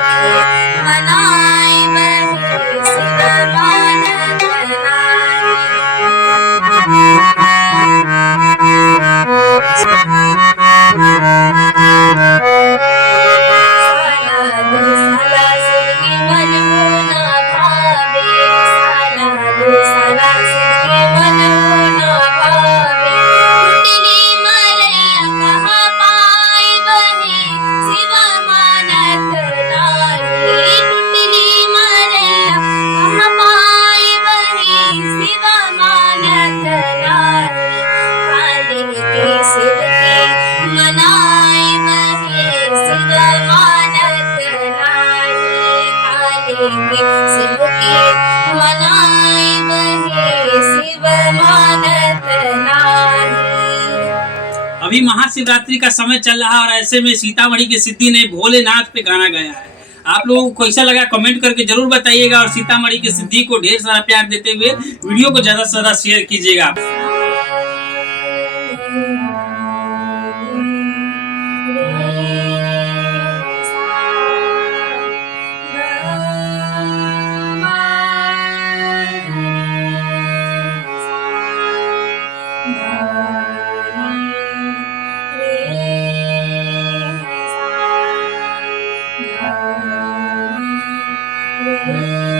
के मनाए वही शिव मानत साला दो साला शिव के मन होना भावे, साला दो साला शिव के मन होना भावे। कुंडली मरैया कहाँ पाई बहे शिव मानत नारी, कुंडली मरैया कहाँ पाई बहे शिव मानत नारी। काले के शिव के मनाए बहे शिव मानत नारी, काले के शिव के मनाए बहे शिव मानत नारी। अभी महाशिवरात्रि का समय चल रहा है और ऐसे में सीतामढ़ी के सिद्धि ने भोलेनाथ पे गाना गाया है। आप लोगों को कैसा लगा कमेंट करके जरूर बताइएगा और सीतामढ़ी के सिद्धि को ढेर सारा प्यार देते हुए वीडियो को ज्यादा से ज्यादा शेयर कीजिएगा। रे